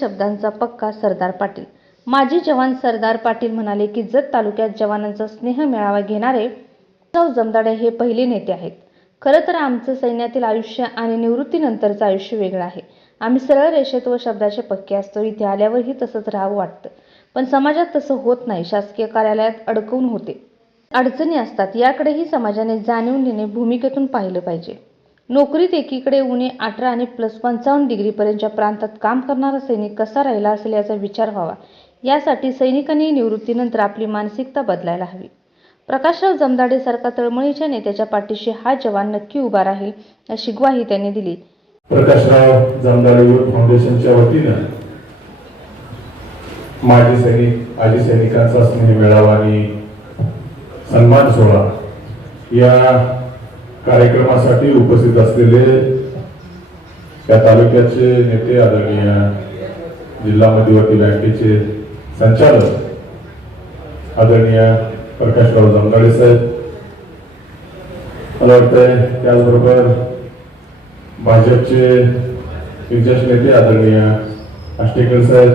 शब्दांचा पक्का सरदार पाटील. माजी जवान सरदार पाटील म्हणाले की जत तालुक्यात जवानांचा स्नेह मेळावा घेणारे जमदाडे हे पहिले नेते आहेत. खरं तर आमचं सैन्यातील आयुष्य आणि निवृत्तीनंतरचं आयुष्य वेगळं आहे. आम्ही सरळ रेषेत व शब्दाचे पक्के असतो इथे आल्यावरही तसंच राहावं वाटतं. पण समाजात तसं होत नाही शासकीय कार्यालयात अडकवून होते. अडचणी असतात याकडेही समाजाने जाणून घेणे भूमिकेतून पाहिलं पाहिजे. नोकरीत एकीकडे उणे अठरा आणि प्लस पंचावन्न डिग्रीपर्यंतच्या प्रांतात काम करणारा सैनिक कसा राहिला असेल याचा विचार व्हावा. यासाठी सैनिकांनी निवृत्तीनंतर आपली मानसिकता बदलायला हवी. प्रकाशराव जमदाडेसारखा तळमळीच्या नेत्याच्या पाठीशी हा जवान नक्की उभा राहील अशी ग्वाही त्यांनी दिली. प्रकाशराव जमदाडे युथ फाउंडेशनच्या वतीनं माजी सैनिक आजी सैनिकांचा स्नेह मेळावा आणि सन्मान सोहळा या कार्यक्रमासाठी उपस्थित असलेले या तालुक्याचे नेते आदरणीय जिल्हा मध्यवर्ती बँकेचे संचालक आदरणीय प्रकाशराव जमदाडे साहेब मला वाटतंय त्याचबरोबर भाजपचे दिग्गज नेते आदरणीय आष्टेकर साहेब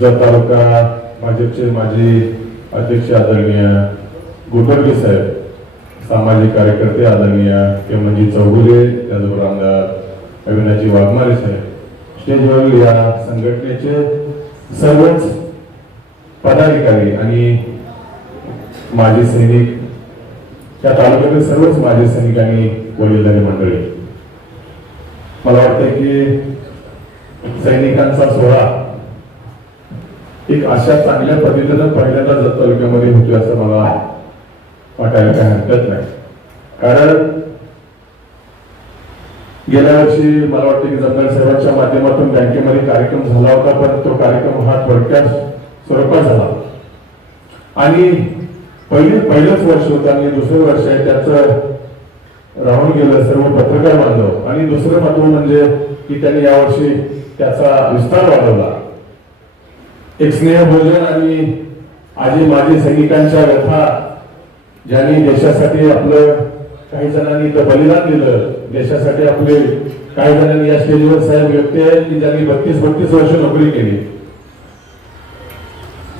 जत तालुका भाजपचे माजी अध्यक्ष आदरणीय गोटर्गे साहेब सामाजिक कार्यकर्ते आदरणीय केमनजी चौगुले त्याचबरोबर आमदार अविनाजी वाघमारे साहेब. स्टेजवरील या संघटनेचे सर्वच पदाधिकारी आणि माजी सैनिक या तालुक्यातील सर्वच माजी सैनिकांनी वडीलधारी मंडळी. मला वाटतं की सैनिकांचा सोहळा एक अशा चांगल्या पद्धतीनं पहिल्यांदा जत तालुक्यामध्ये होतोय असं मला वाटायला काही हरकत नाही. कारण गेल्या वर्षी मला वाटतं की जनरल सेवाच्या माध्यमातून बँकेमध्ये कार्यक्रम झाला होता पण तो कार्यक्रम हा थोडक्यात स्वरूपात झाला. आणि पहिले पहिलंच वर्ष होतं आणि दुसरं वर्ष आहे त्याचं राहून गेलं सर्व पत्रकार बांधव. आणि दुसरं महत्त्व म्हणजे की त्यांनी यावर्षी त्याचा विस्तार वाढवला. एक स्नेह भोजन आणि आजी माजी सैनिकांच्या व्यथा ज्यांनी देशासाठी आपलं काही जणांनी इथं बलिदान दिलं देशासाठी आपले काही जणांनी या स्टेजवर साहेब व्यक्ती आहेत की ज्यांनी बत्तीस बत्तीस वर्ष नोकरी केली.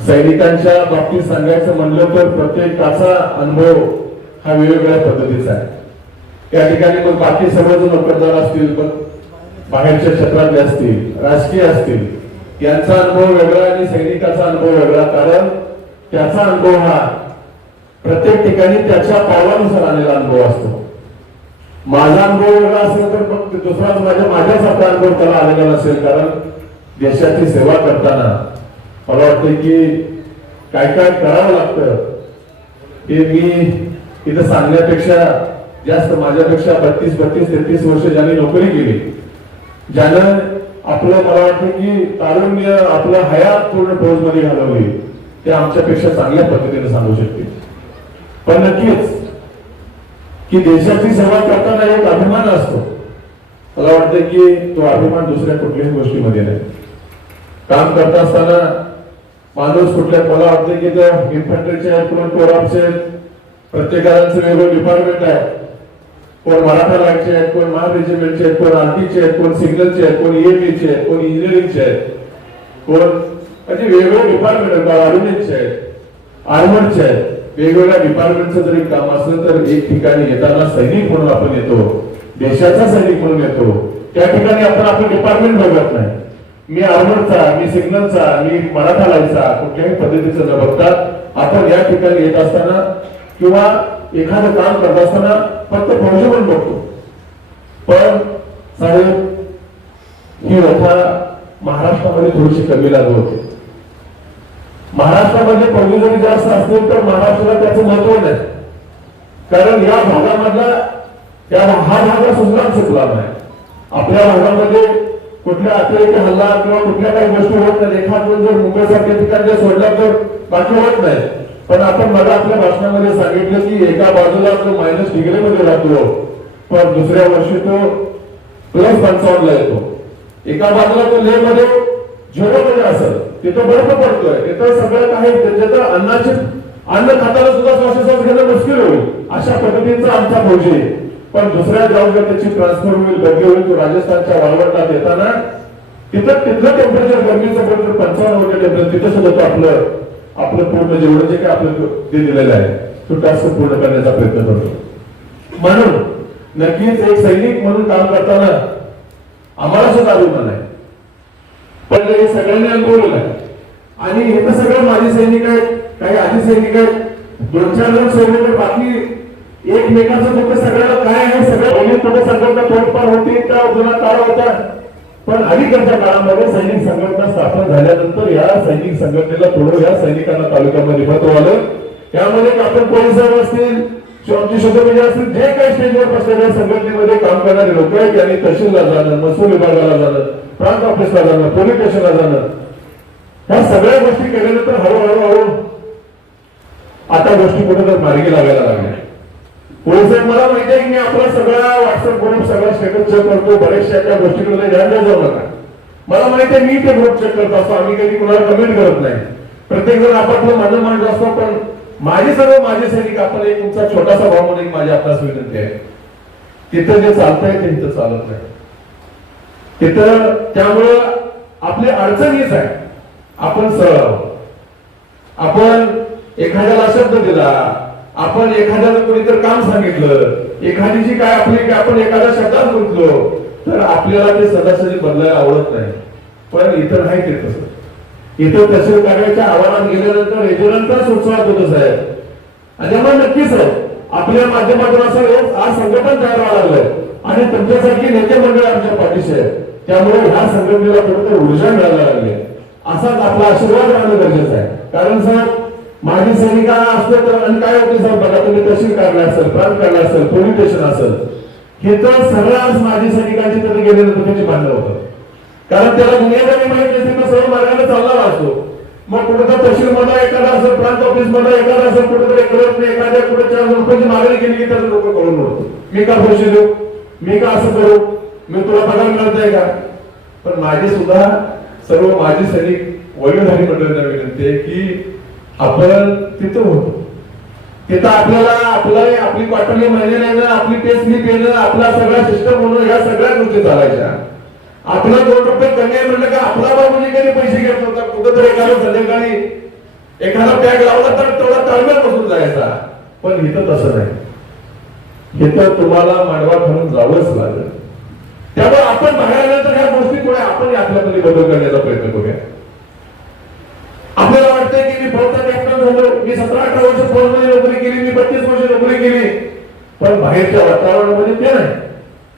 सैनिकांच्या बाबतीत सांगायचं म्हणलं तर प्रत्येकाचा अनुभव हा वेगवेगळ्या पद्धतीचा आहे. त्या ठिकाणी मग बाकी सर्व जो नोकरदार असतील पण बाहेरच्या क्षेत्रातले असतील राजकीय असतील यांचा अनुभव वेगळा आणि सैनिकाचा अनुभव वेगळा कारण त्याचा अनुभव हा प्रत्येक ठिकाणी त्याच्या पावलानुसार आलेला अनुभव असतो. माझा अनुभव वेगळा असेल तर मग दुसरा माझ्या माझ्यासारखा अनुभव त्याला आलेला नसेल कारण देशाची सेवा करताना मला वाटतं की काय काय करावं लागतं हे मी इथं सांगण्यापेक्षा जास्त माझ्यापेक्षा बत्तीस बत्तीस तेहतीस वर्ष ज्यांनी नोकरी केली ज्यानं आपलं मला वाटतं की तारुण्य आपलं हयात पूर्ण फौजमध्ये घालवली ते आमच्यापेक्षा चांगल्या पद्धतीने सांगू शकते पण नक्कीच की देशाची सेवा करताना एक अभिमान असतो. मला वाटतं की तो अभिमान दुसऱ्या कुठल्याही गोष्टीमध्ये नाही. काम करत असताना माणूस कुठल्या मला वाटतं की त्या इन्फंट्रीचे आहेत कोण कोरापचे प्रत्येकाचं वेगळं डिपार्टमेंट आहे. कोण मराठा लाईटचे आहेत कोण महार रेजिमेंटचे आहेत कोण आर्मीचे आहेत कोण सिग्नलचे आहेत कोण ईएमईचे आहेत कोण इंजिनिअरिंगचे आहेत कोण म्हणजे वेगवेगळे डिपार्टमेंट आहेत आर्मीचे आहेत आर्मडचे आहेत. वेगवेगळ्या डिपार्टमेंटचं जरी काम असलं तर एक ठिकाणी येताना सैनिक म्हणून आपण येतो देशाचा सैनिक म्हणून येतो. त्या ठिकाणी आपण आपलं डिपार्टमेंट बघत नाही. मी आर्मरचा मी सिग्नलचा मी मराठा लाईनचा कुठल्याही पद्धतीचं न बघता आपण या ठिकाणी येत असताना किंवा एखादं काम करत असताना फक्त फौजी म्हणून बघतो. पण साहेब ही व्यथा महाराष्ट्रामध्ये थोडीशी कमी लागू होते. महाराष्ट्रामध्ये फौजी जरी जास्त असतील तर महाराष्ट्राला त्याचं महत्त्व नाही. कारण या भागामधला त्या हा भाग सुद्धा चुकला नाही आपल्या भागामध्ये कुठल्या अतिरेकी हल्ला किंवा कुठल्या काही गोष्टी होत नाही. एखादं जर मुंबईसारख्या ठिकाणी सोडला तर बाकी होत नाही. पण आपण मला आपल्या भाषणामध्ये सांगितलं की एका बाजूला तो मायनस डिग्रीमध्ये राहतो पण दुसऱ्या वर्षी तो प्लस पंचावन्नला येतो एका बाजूला तो ले मध्ये झिरो मध्ये असेल. तिथं बर्फ पडतोय. तिथं सगळं काही त्याच्यात अन्नाचे अन्न खाताना सुद्धा श्वासोश्वास घेणं मुश्किल होईल. अशा पद्धतीचा आमचा फौजी आहे. पण दुसऱ्या जाऊन त्याची ट्रान्सफर होईल गर्दी होईल तो राजस्थानच्या वाळवंटात येताना तिथं तिथलं टेम्परेचर गर्मीचं पण पंचावन्न वगैरे टेम्परेचर तिथं सुद्धा तो आपलं आपलं पूर्ण जेवढं जे काही आपलं ते दिलेलं आहे तो टास्क पूर्ण करण्याचा प्रयत्न करतो. म्हणून नक्कीच एक सैनिक म्हणून काम करताना आम्हाला सुद्धा अभिमान आहे. पण हे सगळ्यांनी अनुभवलेलं आहे. आणि हे तर सगळं माजी सैनिक आहेत काही आधी सैनिक आहेत. दोन चार जण सैनिक बाकी एकमेकांचं दुःख सगळ्याला काय आहे सगळं दोन्ही कुठे संघटना थोडीफार होती त्या जुना काळ होता पण अलीकडच्या काळामध्ये सैनिक संघटना स्थापन झाल्यानंतर या सैनिक संघटनेला थोडं या सैनिकांना तालुक्यामध्ये महत्त्व आलं. त्यामध्ये आपण पोलीस साहेब असतील किंवा आमचे शोधमेजे असतील जे काही स्टेजवर बसलेल्या संघटनेमध्ये काम करणारे लोक आहेत त्यांनी तहसीलला जाणं महसूल विभागाला जाणं प्रांत ऑफिसला जाणं पोलीस स्टेशनला जाणं ह्या सगळ्या गोष्टी केल्यानंतर हळूहळू हळू आता गोष्टी कुठेतर मार्गी लागायला लागल्या. पोलिसांनी मला माहिती आहे की मी आपला सगळा व्हॉट्सअप ग्रुप सगळा स्टेटस चेक करतो बऱ्याचशा त्या गोष्टीकडे ध्यान द्या जाऊ नका मला माहिती आहे मी ते ग्रुप चेक करत असतो आम्ही कधी कुणाला कमेंट करत नाही. प्रत्येक जण आपापलं माझं मांडत असतो पण माझे सर्व माझे सैनिक आपण एक तुमचा छोटासा भाव म्हणून माझी आपल्यास विनंती आहे. तिथं जे चालतंय ते तिथं चालत नाही. तिथं त्यामुळं आपली अडचण हीच आहे. आपण सरळ आपण एखाद्याला शब्द दिला आपण एखाद्याला कोणीतरी काम सांगितलं एखादीची काय आपली की आपण एखाद्या शब्दात गुंतलो तर आपल्याला ते सदासरी बदलायला आवडत नाही. पण इतर नाही ते तसं. इथं तहसील कार्याच्या आव्हानात गेल्यानंतर याच्यानंतर सुचवा होतो साहेब. आणि त्यामुळे नक्कीच आहे. आपल्या माध्यमातून असं आज संघटन तयार व्हायला लागलंय. आणि तुमच्यासारखी नेते मंडळ आमच्या पाठीशी आहे त्यामुळे ह्या संघटनेला कुठेतरी ऊर्जा मिळायला लागली असाच आपला आशीर्वाद राहणं गरजेचं आहे. कारण साहेब माझी सैनिकांना असते तर आणि काय होते साहेब बघा तुम्ही तहसील काढला असेल प्रांत काढला असेल पोलीस स्टेशन असेल हे तर सगळ्याच माझी सैनिकांची तिथे गेलेलं त्याची भांडणं होतं. कारण त्याला गुन्हेगारी माहिती असते तर सर्व मार्गाने चालला असतो मग कुठं तहसील मध्ये एखादा असेल प्रांत ऑफिसमध्ये एखादा असेल कुठेतरी कळत नाही एखाद्या कुठे चार लोकांची मागणी केली की त्याचं लोक करून मी का पैसे देऊ? मी का असं करू? मी तुला पगार मिळत का? पण माझे सुद्धा सर्व माजी सैनिक वयोधारी मंडळींना विनंती आहे की आपण तिथं होतो. तिथं आपल्याला आपलं आपली क्वार्टरली महिने नाही आपली टेस्ट मी पेन आपला सगळा सिस्टम म्हणून ह्या सगळ्या गोष्टी चालायच्या. आपला दोन रुपये कमी आहे म्हणलं का आपला बाबू कधी पैसे घेत होता कुठंतरी एखादा संध्याकाळी एखादा पॅक लावला तर तेवढा ताळमेळ बसून जायचा. पण इथं तसं नाही. इथं तुम्हाला मांडवा ठरून जावंच लागेल. त्यामुळे आपण बाहेर ह्या गोष्टी थोड्या आपण आपल्यामध्ये बदल करण्याचा प्रयत्न करूया. आपल्याला वाटतंय की मी फौजचा कॅप्टन झालो मी सतरा अठरा वर्ष फौजमध्ये नोकरी केली मी बत्तीस वर्ष नोकरी केली. पण बाहेरच्या वातावरणामध्ये ते नाही.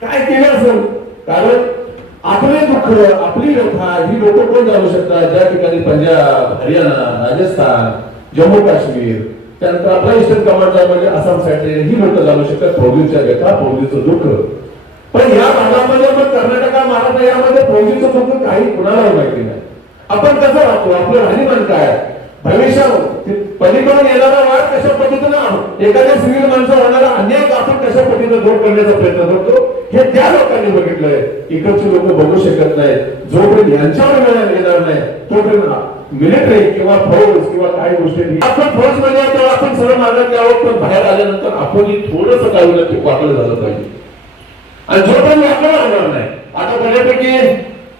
काय केलं असेल? कारण आपले दुःख आपली व्यथा ही लोक कोण जाणू शकतात? ज्या ठिकाणी पंजाब हरियाणा राजस्थान जम्मू काश्मीर त्यानंतर आपला इस्टर्न कमांडर म्हणजे आसाम साईड ही लोक जाणू शकतात फौजीच्या व्यथा फौजीचं दुःख. पण या यामध्ये मग कर्नाटका महाराष्ट्र यामध्ये फौजीचं फक्त काही कुणाला माहिती नाही. आपण कसं राहतो? आपलं राहणीमान काय भविष्य पलीकडून येणारा वाद कशा पद्धतीनं एखाद्या सिव्हिल माणसं होणारा अन्याय आपण कशा पद्धतीनं दूर करण्याचा प्रयत्न करतो? हे त्या लोकांनी बघितलंय. इकडचे लोक बघू शकत नाहीत. जोपर्यंत यांच्यावर वेळ येणार नाही तोपर्यंत मिलिटरी किंवा फौज किंवा काही गोष्टी आपण फौजमध्ये तेव्हा आपण सर्व मार्गात आहोत पण बाहेर आल्यानंतर आपण थोडस काही वाटलं झालं पाहिजे. आणि जोपर्यंत आपल्याला होणार नाही आता बऱ्यापैकी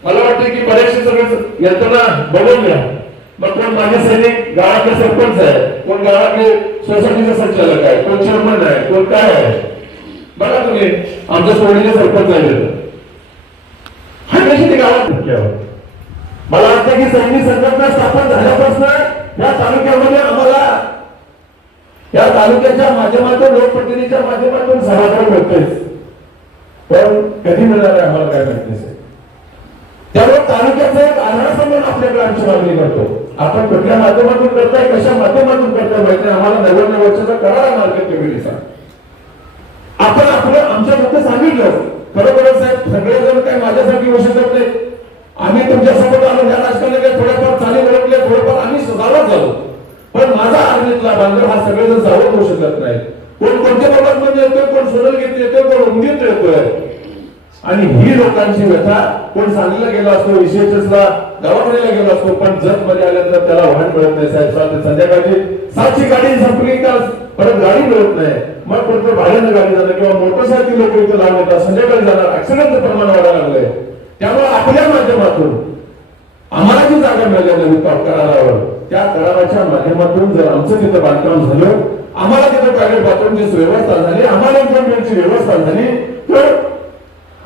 मला वाटतं की बऱ्याचशे सगळे यंत्रणा बनवल्या मग कोण माझे सैनिक गावातले सरपंच आहे कोण गावातले सोसायटीचे संचालक आहे कोण चेअरमन आहे कोण काय आहे? बघा तुम्ही आमच्या सोडीचे सरपंच आहे हा कशी ते गावात मला वाटतं की सैनिक संघटना स्थापन झाल्यापासून या तालुक्यामध्ये आम्हाला या तालुक्याच्या माध्यमातून लोकप्रतिनिधीच्या माध्यमातून समाधान मिळतोय. पण कधी मिळणार आहे आम्हाला काय माहिती नाही. त्यामुळे तालुक्याचं एक आधार समोर आपल्याकडे आमची मागणी करतो. आपण कुठल्या माध्यमातून करताय कशा माध्यमातून करताय माहिती नाही. आम्हाला नव्याण्णव वर्षाचा करारा मार्केट कमिटीचा आपण आपलं आमच्या फक्त सांगितलं. खरोखर साहेब सगळेजण काय माझ्यासाठी होऊ शकत नाही आम्ही तुमच्यासोबत आलो या राजकारणात थोड्याफार चाली ओळखले थोडेफार आम्ही सुधारत झालो. पण माझा आर्मीतला बांधव हा सगळेजण जावं होऊ शकत नाही आपण सरळ कोण घेत येतोय पण उमदीत येतोय. आणि ही लोकांची व्यथा कोण सांगलीला गेला असतो विशेषला दवाखान्याला गेला असतो पण जत मध्ये आल्यानंतर त्याला वाहन मिळत नाही साहेब. संध्याकाळची सातची गाडी संपली का परत गाडी मिळत नाही. मग कोणतं भाड्यानं गाडी जाणार किंवा मोटरसायकल लोक इथं लावून येतात संध्याकाळी जाणार ऍक्सिडेंटचं प्रमाण वाढायला लागलंय. त्यामुळे आपल्या माध्यमातून आम्हाला जी जागा मिळाली नवीन करारावर त्या कराराच्या माध्यमातून जर आमचं तिथं बांधकाम झालं आम्हाला तिथं टॉयलेट बाथरूमची व्यवस्था झाली आम्हाला इन्व्हेंटमेंटची व्यवस्था झाली तर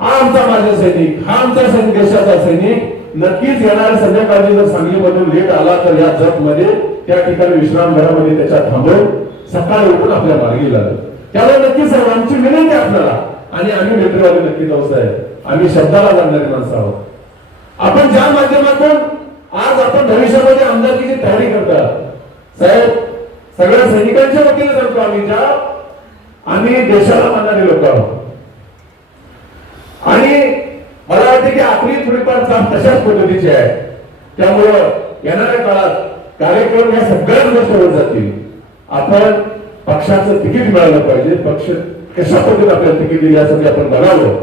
हा आमचा माझा सैनिक हा आमचा सैनिक देशाचा सैनिक नक्कीच येणाऱ्या संध्याकाळी जर सांगलीमधून लेट आला तर या जपमध्ये त्या ठिकाणी विश्रामघरामध्ये त्याच्या थांबवून सकाळी उठून आपल्या मार्गी लागलं. त्याला नक्कीच सर्वांची आमची विनंती आपल्याला. आणि आम्ही लेटरवाले नक्की जाऊ साहेब. आम्ही शब्दाला जाणणारी माणसं आहोत. आपण ज्या माध्यमातून आज आपण भविष्यामध्ये आमदारकीची तयारी करतात साहेब सगळ्या सैनिकांच्या वतीने सांगतो आम्ही ज्या आम्ही देशाला मानणारे लोक आहोत. आणि मला वाटते की आपली थोडीफार साथ तशाच पद्धतीची आहे. त्यामुळं येणाऱ्या काळात कार्यक्रम या सगळ्याच गोष्टी होत जातील. आपण पक्षाचं तिकीट मिळालं पाहिजे. पक्ष कशा पद्धतीने आपल्याला तिकीट दिली यासाठी आपण बघावं.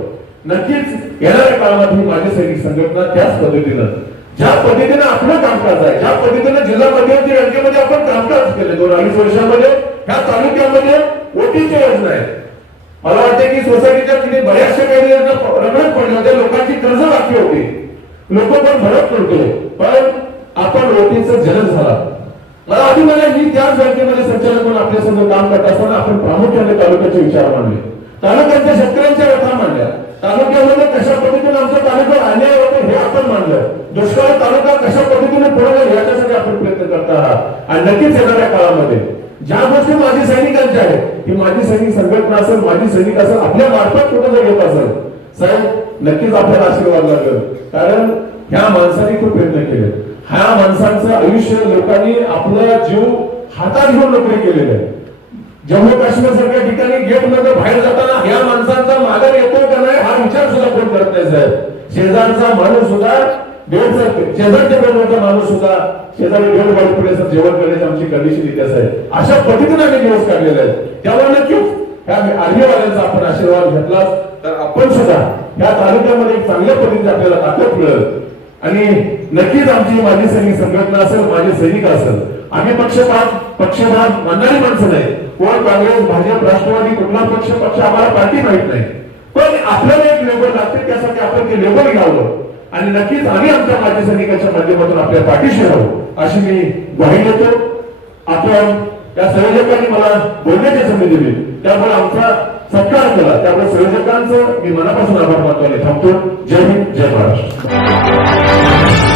नक्कीच येणाऱ्या काळामध्ये माझी सैनिक संघटना त्याच पद्धतीनं ज्या पद्धतीनं आपलं कामकाज आहे ज्या पद्धतीनं जिल्हा मध्यवर्ती बँकेमध्ये आपण कामकाज केले दोन अडीच वर्षामध्ये ह्या तालुक्यामध्ये ओटीची योजना आहे मला वाटतं की सोसायटीच्या तिथे बऱ्याचशा काही रगडत पडले होते लोकांची कर्ज बाकी होती लोक पण भरत पडतो पण आपण ओटीचा जनक झाला मला अभिमान आहे मी त्याच बँकेमध्ये संचालक म्हणून आपल्यासमोर काम करत असताना आपण प्रामुख्याने तालुक्याचे विचार मांडले तालुक्याच्या शेतकऱ्यांच्या व्यथा मांडल्या तालुक्यामध्ये कशा पद्धतीने आमच्या तालुक्यावर अन्याय होतो हे आपण मांडलं दुष्काळ तालुका कशा पद्धतीने पुढे जाईल याच्यासाठी आपण प्रयत्न करत आहात आणि नक्कीच येणाऱ्या काळामध्ये. ज्या गोष्टी माजी सैनिकांच्या आहेत ती माजी सैनिक संघटना असेल माजी सैनिक असेल आपल्या मार्फत कुठं जर येत असेल. साहेब नक्कीच आपल्याला आशीर्वाद लागेल. कारण ह्या माणसाने खूप प्रयत्न केले. ह्या माणसांचं आयुष्य लोकांनी आपला जीव हातात घेऊन नोकरी केलेली आहे. जम्मू काश्मीर सारख्या ठिकाणी गेटमध्ये बाहेर जाताना ह्या माणसांचा माघार येतो का नाही हा विचार सुद्धा कोण करत नाही साहेब. शेजारचा माणूस सुद्धा शेजारच्या बेडवरचा माणूस सुद्धा शेजारी बेड वाढीपुढे जेवण करण्याची आमची कंडिशन इतिहास आहे. अशा पद्धतीने आम्ही दिवस काढलेले आहेत त्यामुळे नक्कीच ह्या आपण आशीर्वाद घेतला. तर आपण सुद्धा या तालुक्यामध्ये एक चांगल्या पद्धतीने आपल्याला ताकद मिळेल. आणि नक्कीच आमची माझी सैनिक संघटना असेल माझे सैनिक असेल आम्ही पक्षपात पक्षपात मानणारी माणसं नाही. कोण काँग्रेस भाजप राष्ट्रवादी कुठला पक्ष पक्ष आम्हाला पार्टी माहीत नाही. पण आपल्याला एक लेबर लागते त्यासाठी आपण ते लेबर घ्यावं. आणि नक्कीच आम्ही आमच्या माजी सैनिकांच्या माध्यमातून आपल्या पाठीशी राहू अशी मी ग्वाही देतो. आपण त्या संयोजकांनी मला बोलण्याची संधी दिली. त्यामुळे आमचा सत्कार केला. त्यामुळे संयोजकांचं मी मनापासून आभार मानतो आणि थांबतो. जय हिंद जय महाराष्ट्र.